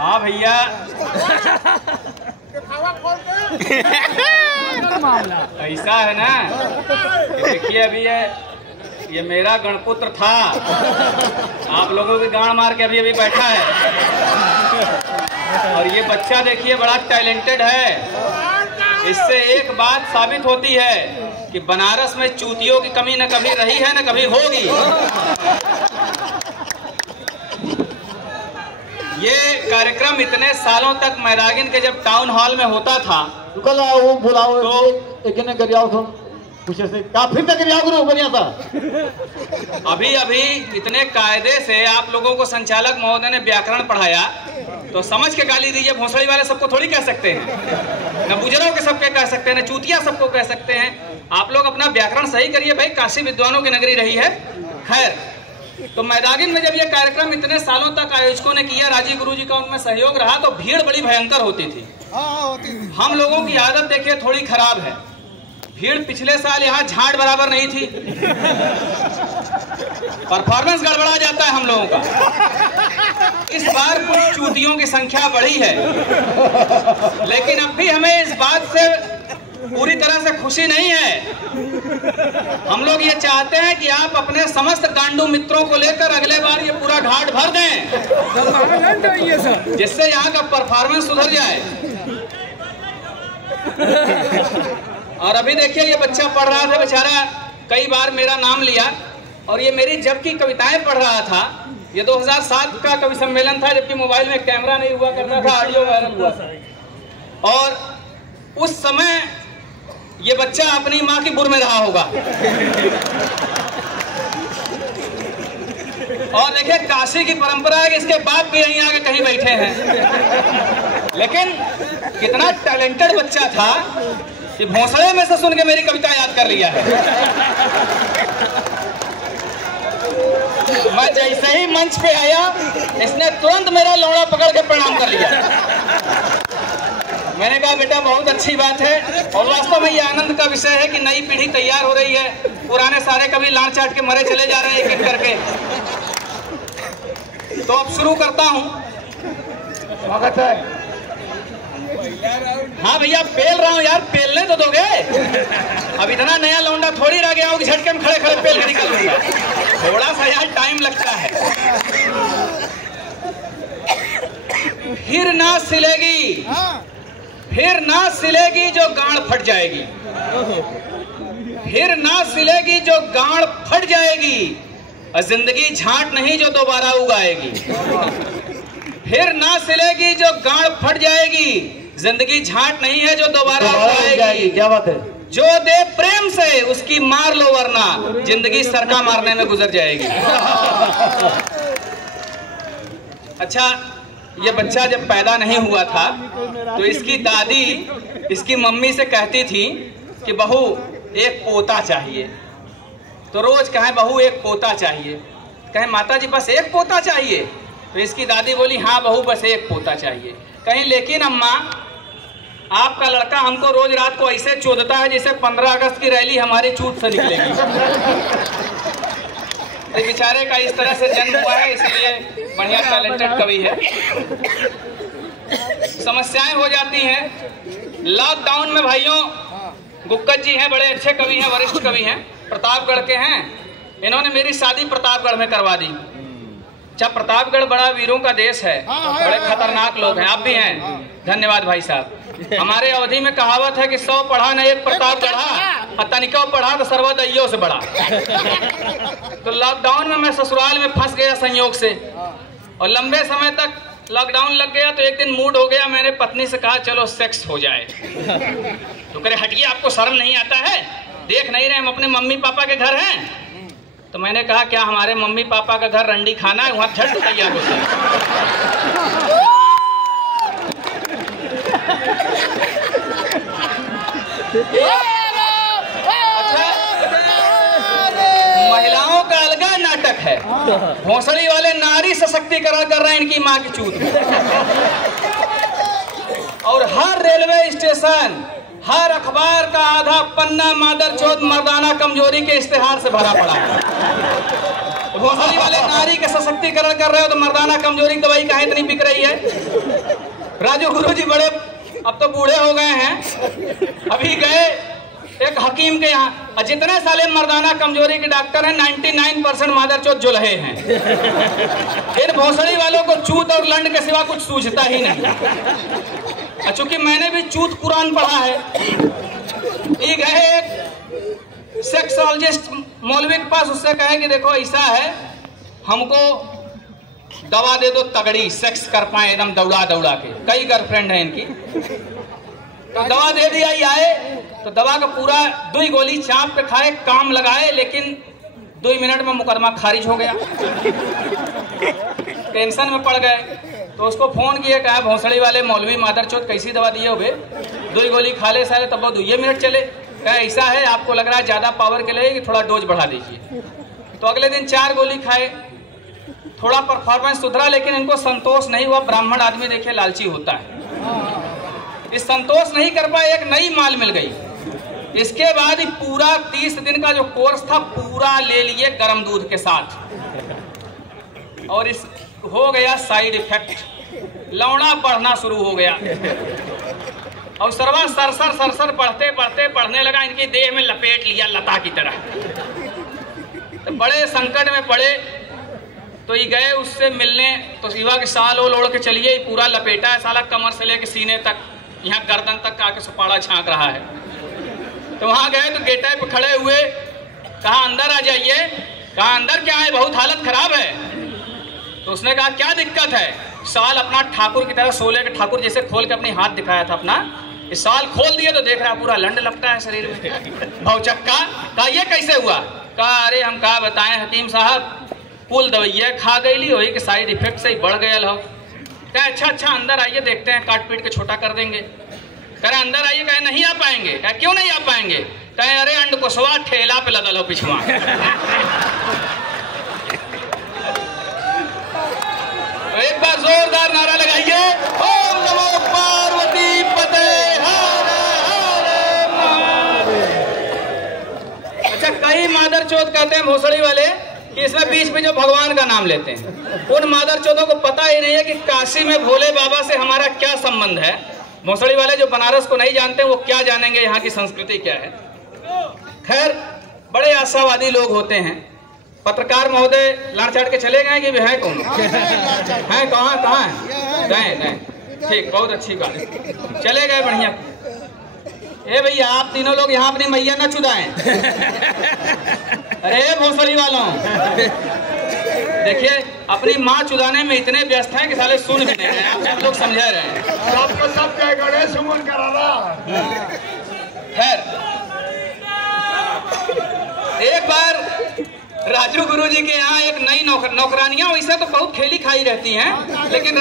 हाँ भैया ऐसा है ना, देखिए अभी ये मेरा गणपुत्र था, आप लोगों की गांड मार के अभी बैठा है। और ये बच्चा देखिए बड़ा टैलेंटेड है। इससे एक बात साबित होती है कि बनारस में चूतियों की कमी न कभी रही है न कभी होगी। ये कार्यक्रम इतने सालों तक मैदागिन के जब टाउन हॉल में होता था वो बुलाओ तो एक कुछ ऐसे काफी तक बढ़िया था। अभी अभी इतने कायदे से आप लोगों को संचालक महोदय ने व्याकरण पढ़ाया तो समझ के गाली दीजिए। भोसड़ी वाले सबको थोड़ी कह सकते हैं, न बुजुर्गों के सबके कह सकते हैं, न चूतिया सबको कह सकते हैं। आप लोग अपना व्याकरण सही करिए भाई, काशी विद्वानों की नगरी रही है। खैर, तो मैदागिन में जब ये कार्यक्रम इतने सालों तक आयोजकों ने किया, राजीव गुरु जी का उनमें सहयोग रहा, तो भीड़ बड़ी भयंकर होती थी। हम लोगों की आदत देखिए थोड़ी खराब है। भीड़ पिछले साल यहाँ झाड़ बराबर नहीं थी, परफॉर्मेंस गड़बड़ा जाता है हम लोगों का। इस बार कुछ चूतियों की संख्या बढ़ी है, लेकिन अब भी हमें इस बात से पूरी तरह से खुशी नहीं है। हम लोग ये चाहते हैं कि आप अपने समस्त गांडू मित्रों को लेकर अगले बार ये पूरा घाट भर दें, जिससे यहाँ का परफॉर्मेंस सुधर जाए। और अभी देखिए ये बच्चा पढ़ रहा था बेचारा, कई बार मेरा नाम लिया, और ये मेरी जब की कविताएं पढ़ रहा था। ये 2007 का कवि सम्मेलन था, जबकि मोबाइल में कैमरा नहीं हुआ करता था, ऑडियो वायरल हुआ था। और उस समय ये बच्चा अपनी माँ की बुर में रहा होगा। और देखिए काशी की परंपरा है कि इसके बाप भी यहीं आके कहीं बैठे हैं। लेकिन कितना टैलेंटेड बच्चा था कि भोसड़े में से सुन के मेरी कविता याद कर लिया है। मैं जैसे ही मंच पे आया, इसने तुरंत मेरा लौड़ा पकड़ के प्रणाम कर लिया। मैंने कहा बेटा बहुत अच्छी बात है, और वास्तव में ये आनंद का विषय है कि नई पीढ़ी तैयार हो रही है। पुराने सारे कभी लाड़ चाट के मरे चले जा रहे हैं एक एक करके। तो अब शुरू करता हूँ। स्वागत है। हाँ भैया पेल रहा हूँ यार, पेलने तो दोगे? अब इतना नया लौंडा थोड़ी रह गया हूँ कि झटके में खड़े खड़े पेल के निकल लूंगा। थोड़ा सा यार टाइम लगता है। फिर ना सिलेगी, फिर ना सिलेगी जो गांड फट जाएगी, फिर ना सिलेगी जो गांड फट जाएगी, और जिंदगी झांट नहीं जो दोबारा उगाएगी। फिर ना सिलेगी जो गांड फट जाएगी, जिंदगी झांट नहीं है जो दोबारा उगाएगी। क्या बात है। जो दे प्रेम से उसकी मार लो, वरना जिंदगी सरका मारने में गुजर जाएगी। अच्छा, ये बच्चा जब पैदा नहीं हुआ था तो इसकी दादी इसकी मम्मी से कहती थी कि बहू एक पोता चाहिए। तो रोज कहें बहू एक पोता चाहिए, कहें माता जी बस एक पोता चाहिए। तो इसकी दादी बोली हाँ बहू बस एक पोता चाहिए। कहीं लेकिन अम्मा आपका लड़का हमको रोज रात को ऐसे चोदता है जैसे 15 अगस्त की रैली हमारी चूत से निकलेगी। तो बेचारे का इस तरह से जन्म हुआ है, इसलिए बढ़िया टैलेंटेड कवि है। समस्याएं हो जाती हैं लॉकडाउन में। भाइयों गुक्कत जी हैं, बड़े अच्छे कवि हैं, वरिष्ठ कवि हैं, प्रतापगढ़ के हैं। इन्होंने मेरी शादी प्रतापगढ़ में करवा दी। जब प्रतापगढ़ बड़ा वीरों का देश है, बड़े खतरनाक लोग हैं, आप भी हैं। धन्यवाद भाई साहब। हमारे अवधि में कहावत है कि 100 पढ़ा न एक प्रताप गढ़ा, तनिका पढ़ा तो सर्वदैयों से बड़ा। तो लॉकडाउन में मैं ससुराल में फंस गया संयोग से, और लंबे समय तक लॉकडाउन लग गया। तो एक दिन मूड हो गया, मैंने पत्नी से कहा चलो सेक्स हो जाए। तो कहे हटिए आपको शर्म नहीं आता है, देख नहीं रहे हम अपने मम्मी पापा के घर हैं। तो मैंने कहा क्या हमारे मम्मी पापा का घर रंडी खाना है, वहां झट तैयार होता है। अच्छा, महिलाओं का अलग नाटक है। भोसड़ी वाले नारी सशक्तिकरण कर रहे हैं इनकी माँ की चूत में। और हर रेलवे स्टेशन, हर अखबार का आधा पन्ना मादर चौथ मर्दाना कमजोरी के इश्तेहार से भरा पड़ा है। भोसड़ी वाले नारी के सशक्तिकरण कर रहे हो तो मर्दाना कमजोरी की दवाई काहे इतनी बिक रही है? राजू गुरु जी बड़े अब तो बूढ़े हो गए हैं, अभी गए एक हकीम के यहाँ, जितने साले मर्दाना कमजोरी के डॉक्टर हैं 99% मादरचोद जुल्हे हैं। इन भोसड़ी वालों को चूत और लंड के सिवा कुछ सूझता ही नहीं। चूंकि मैंने भी चूत कुरान पढ़ा है। ये गए एक सेक्सोलॉजिस्ट मौलवी के पास, उससे कहे कि देखो ऐसा है, हमको दवा दे दो तगड़ी, सेक्स कर पाए एकदम दौड़ा दौड़ा के। कई गर्लफ्रेंड है इनकी, तो दवा दे दिया। ही आए तो दवा का पूरा 2 गोली चाप के खाए, काम लगाए, लेकिन 2 मिनट में मुकदमा खारिज हो गया। टेंशन में पड़ गए तो उसको फोन किए, कहा भोसड़ी वाले मौलवी मादरचोद कैसी दवा दिए हो बे, 2 गोली खा ले सारे, तब 2 मिनट चले। कहा ऐसा है, आपको लग रहा है ज्यादा पावर के लिए कि थोड़ा डोज बढ़ा दीजिए। तो अगले दिन 4 गोली खाए, थोड़ा परफॉर्मेंस सुधरा, लेकिन इनको संतोष नहीं हुआ। ब्राह्मण आदमी देखिए लालची होता है, इस संतोष नहीं कर पाए, एक नई माल मिल गई। इसके बाद ही पूरा 30 दिन का जो कोर्स था पूरा ले लिए गर्म दूध के साथ, और इस हो गया साइड इफेक्ट, लौड़ा बढ़ना शुरू हो गया और सरवा सरसर सरसर पढ़ते पढ़ते पढ़ने लगा, इनकी देह में लपेट लिया लता की तरह। तो बड़े संकट में पड़े तो ये गए उससे मिलने, तो शिवा के साल ओढ़ के चलिए, पूरा लपेटा है साला, कमर से लेके सीने तक, यहाँ गर्दन तक आके सुपाड़ा झांक रहा है। तो वहां गए तो गेटा पे खड़े हुए, कहा अंदर आ जाइए। कहा अंदर क्या है, बहुत हालत खराब है। तो उसने कहा क्या दिक्कत है? साल अपना ठाकुर की तरह, सोले के ठाकुर जैसे खोल के अपनी हाथ दिखाया था अपना, इस साल खोल दिए तो देख रहा पूरा लंड लपटा है शरीर में, भौचक्का। कहा ये कैसे हुआ? कहा अरे हम कहा बताएं हकीम साहब, कुल दवाइया खा गई हो कि साइड इफेक्ट से ही बढ़ गया हो। क्या अच्छा अंदर आइए, देखते हैं, काट पीट के छोटा कर देंगे। कह रहे अंदर आइए। कहे नहीं आ पाएंगे। कहे क्यों नहीं आ पाएंगे? कहे अरे अंड कोसवा ठेला पे लदल हो पिछवा। तो एक बार जोरदार नारा लगाइए, ओम नमो पार्वती पते हर हर महादेव। अच्छा, कई मादरचोद कहते हैं भोसड़ी वाले कि इसमें बीच में जो भगवान का नाम लेते हैं, उन मादरचोदों को पता ही नहीं है कि काशी में भोले बाबा से हमारा क्या संबंध है। भोसड़ी वाले जो बनारस को नहीं जानते वो क्या जानेंगे यहाँ की संस्कृति क्या है। खैर, बड़े आशावादी लोग होते हैं। पत्रकार महोदय लाड़ चाट के चले गए कि है कौन है, कहाँ है? गए, ठीक, बहुत अच्छी बात, चले गए, बढ़िया। ए भैया, आप तीनों लोग यहाँ अपनी मैया न चुदाएं। अरे भोसड़ी वालों, देखिए अपनी माँ चुदाने में इतने व्यस्त हैं कि साले सुन भी नहीं रहे, आप सब लोग समझ रहे हैं। सबको सब क्या गणेश सुमन करा। खैर, एक बार राजू गुरु जी के यहाँ एक नई नौकरानियां, वैसे तो बहुत खेली खाई रहती हैं, लेकिन